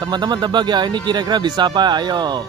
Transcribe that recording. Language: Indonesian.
Teman-teman tebak ya, ini kira-kira bisa apa? Ayo.